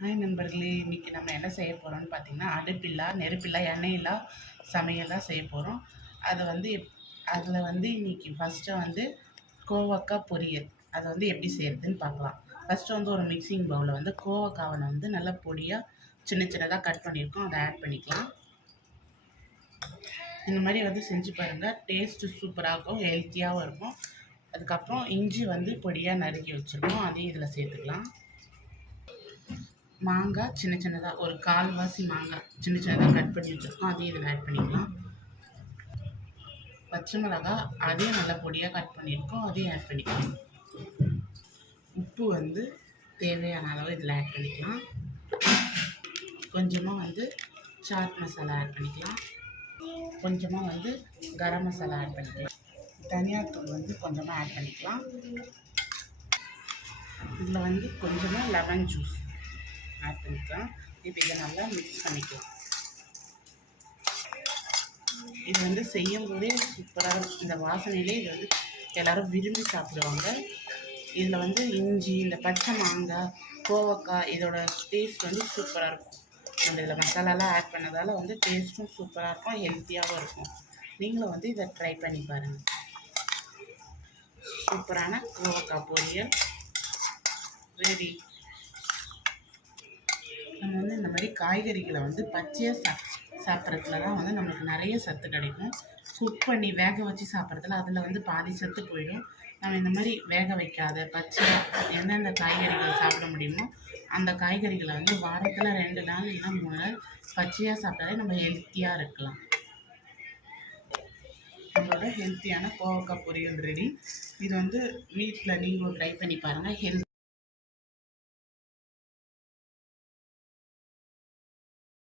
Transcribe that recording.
Hi நண்பர்களே இன்றைக்கி நம்ம என்ன செய்ய போகிறோம்னு பார்த்தீங்கன்னா அடுப்பில்லா நெருப்பில்லா எண்ணெயில்லா சமையலாக செய்ய போகிறோம் அது வந்து அதில் வந்து இன்றைக்கி ஃபஸ்ட்டு வந்து கோவக்காய் பொரியல். அதை வந்து எப்படி செய்கிறதுன்னு பார்க்கலாம் ஃபஸ்ட்டு வந்து ஒரு மிக்சிங் பவுலில் வந்து கோவக்காவை வந்து நல்லா பொடியாக சின்ன சின்னதாக கட் பண்ணியிருக்கோம். அதை ஆட் பண்ணிக்கலாம். இந்த மாதிரி வந்து செஞ்சு பாருங்கள் டேஸ்ட்டு சூப்பராக இருக்கும் ஹெல்த்தியாகவும் இருக்கும். அதுக்கப்புறம் இஞ்சி வந்து பொடியாக நறுக்கி வச்சுருக்கோம். அதையும் இதில் சேர்த்துக்கலாம். மாங்காய் சின்ன சின்னதாக ஒரு கால்வாசி மாங்காய் சின்ன சின்னதாக கட் பண்ணி வச்சுருக்கோம். அதையும் இதில் ஆட் பண்ணிக்கலாம். பச்சை மிளகாய் அதையும் நல்லா பொடியாக கட் பண்ணியிருக்கோம். அதையும் ஆட் பண்ணிக்கலாம். உப்பு வந்து தேவையான அளவு இதில் ஆட் பண்ணிக்கலாம். கொஞ்சமாக வந்து சாட் மசாலா ஆட் பண்ணிக்கலாம். கொஞ்சமாக வந்து கரம் மசாலா ஆட் பண்ணிக்கலாம். தனியாத்தூள் வந்து கொஞ்சமாக ஆட் பண்ணிக்கலாம். இதில் வந்து கொஞ்சமாக லெமன் ஜூஸ் ஆட் பண்ணிக்கலாம். இப்போ இதை நல்லா மிக்ஸ் பண்ணிக்கலாம். இது வந்து செய்யும் போதே சூப்பராக இருக்கும். இந்த வாசனையிலே இது வந்து எல்லோரும் விரும்பி சாப்பிடுவாங்க. இதில் வந்து இஞ்சி இந்த பச்சை மாங்காய் கோவக்காய் இதோட டேஸ்ட் வந்து சூப்பராக இருக்கும். நம்ம இதில் மசாலாலாம் ஆட் பண்ணதால் வந்து டேஸ்ட்டும் சூப்பராக இருக்கும் ஹெல்த்தியாகவும் இருக்கும். நீங்களும் வந்து இதை ட்ரை பண்ணி பாருங்கள் சூப்பரான கோவக்காய் பொரியல். ரெடி மாதிரி காய்கறிகளை வந்து பச்சையாக சா சாப்பிட்றதுல தான் வந்து நம்மளுக்கு நிறைய சத்து கிடைக்கும். குக் பண்ணி வேக வச்சு சாப்பிட்றதுல அதில் வந்து பாதி சத்து போயிடும். நம்ம இந்த மாதிரி வேக வைக்காத பச்சையாக எந்தெந்த காய்கறிகள் சாப்பிட முடியுமோ அந்த காய்கறிகளை வந்து வாரத்தில் ரெண்டு நாள் இல்லைன்னா மூணு நாள் பச்சையாக சாப்பிட்டாலே நம்ம ஹெல்த்தியாக இருக்கலாம். நம்மளோட ஹெல்த்தியான கோவக்காய் பொரியல் ரெடி இது வந்து வீட்டில் நீங்களும் ட்ரை பண்ணி பாருங்கள் ஹெல்த்